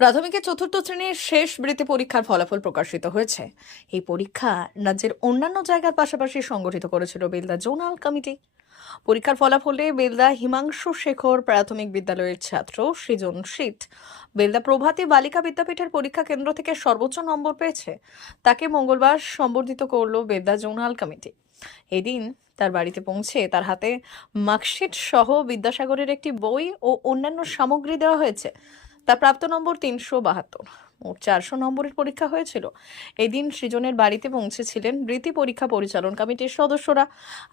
প্রাথমিকের চতুর্থ শ্রেণির শেষ বৃত্তি পরীক্ষার ফলাফল প্রকাশিত হয়েছে। এই পরীক্ষা রাজ্যের অন্যান্য জায়গার পাশাপাশি সংগঠিত করেছিল বেলদা জোনাল কমিটি। পরীক্ষার ফলাফলে বেলদা হিমাংশু শেখর প্রাথমিক বিদ্যালয়ের ছাত্র সৃজন শীত বেলদা প্রভাতী বালিকা বিদ্যাপীঠের পরীক্ষা কেন্দ্র থেকে সর্বোচ্চ নম্বর পেয়েছে। তাকে মঙ্গলবার সম্বর্ধিত করল বেলদা জোনাল কমিটি। এদিন তার বাড়িতে পৌঁছে তার হাতে মার্কশিট সহ বিদ্যাসাগরের একটি বই ও অন্যান্য সামগ্রী দেওয়া হয়েছে। তার প্রাপ্ত নম্বর তিনশো বাহাত্তর। মোট চারশো নম্বরের পরীক্ষা হয়েছিল। এদিন সৃজনের বাড়িতে পৌঁছেছিলেন বৃত্তি পরীক্ষা পরিচালন কমিটির সদস্যরা।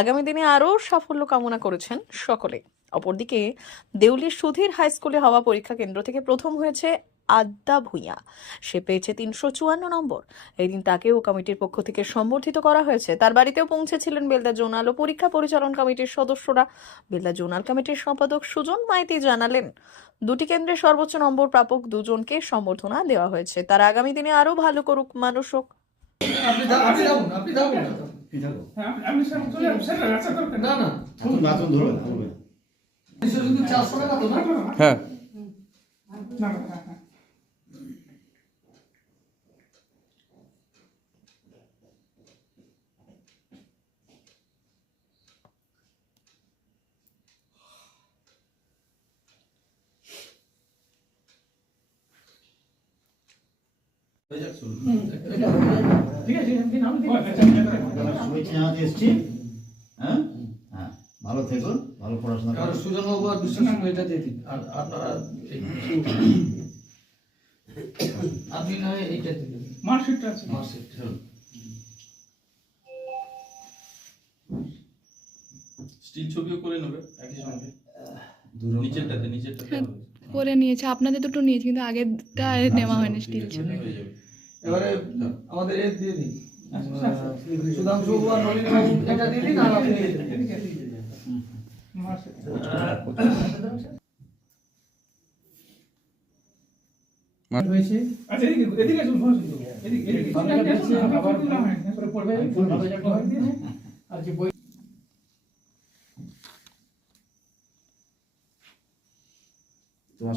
আগামী দিনে আরও সাফল্য কামনা করেছেন সকলে অপরদিকে, দেউলির সুধীর হাই স্কুলে হওয়া পরীক্ষা কেন্দ্র থেকে প্রথম হয়েছে আদ্যা ভূঁইয়া। সে পেয়েছে তিনশো চুয়ান্ন নম্বর। এদিন তাকেও কমিটির পক্ষ থেকে সম্বর্ধিত করা হয়েছে। তার বাড়িতেও পৌঁছেছিলেন বেলদা জোনাল ও পরীক্ষা পরিচালন কমিটির সদস্যরা। বেলদা জোনাল কমিটির সম্পাদক সুজন মাইতি জানালেন দুটি কেন্দ্রে সর্বোচ্চ নম্বর প্রাপক দুজনকে সম্বর্ধনা দেওয়া হয়েছে। তারা আগামী দিনে আরও ভালো করুক মানুষ হোক। আপনি দা- আপনি যাবুন আপনি যাবুন না তো। কি থাকো হ্যাঁ, আমি- আমি স্যার চলে যাব, স্যার, রাস্তা দরকার না না এখন বাথরুম ধরো না ধরবে তিনশো কিন্তু চারশো টাকা তো না হ্যাঁ না, না, হ্যাঁ, হ্যাঁ। হয়ে যাক শুরু। ঠিক আছে, দিন, আমি দিন। ও, আচ্ছা, আচ্ছা, আচ্ছা। আমরা শুভেচ্ছা জানাতে এসছি হ্যাঁ হ্যাঁ ভালো থেকো ভালো পড়াশোনা করো সুজন বাবু আর বিশ্বাস এটা দিন আর আপনারা আপনি না হয় এইটা দিন মার্কশিটটা আছে। মার্কশিট স্টিল ছবিও করে নেবে একই সঙ্গে নিচেরটাতে নিচেরটাতে হ্যাঁ। করে নিয়েছে আপনাদের দুটো নিয়েছে কিন্তু আগেরটা নেওয়া হয়নি স্টিল ছিল এবারে আমাদের এর দিয়ে দিন আচ্ছা। সুধাংশু আর নলিনী বাবু এটা দিয়ে দিন আর আপনি দিয়ে দিন। এদিকে, এদিকে। মার্কশিট। হয়েছে আচ্ছা, এদিকে, এদিকে আসুন, বসুন। এদিকে, এদিকে। ভালো এদিকে আসুন, লাগছে, আবার আবার তুললাম, হ্যাঁ, তারপরে পড়বে। ভালো রেজাল্ট হবে। আজকে বই তোমার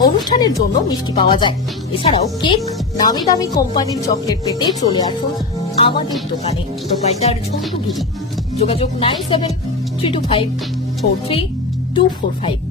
অনুষ্ঠানের জন্য মিষ্টি পাওয়া যায়। এছাড়াও কেক নামি দামি কোম্পানির চকলেট পেতে চলে আসুন আমাদের দোকানে। ঝন্টু গিরি। যোগাযোগ nine seven three two five four three two four five.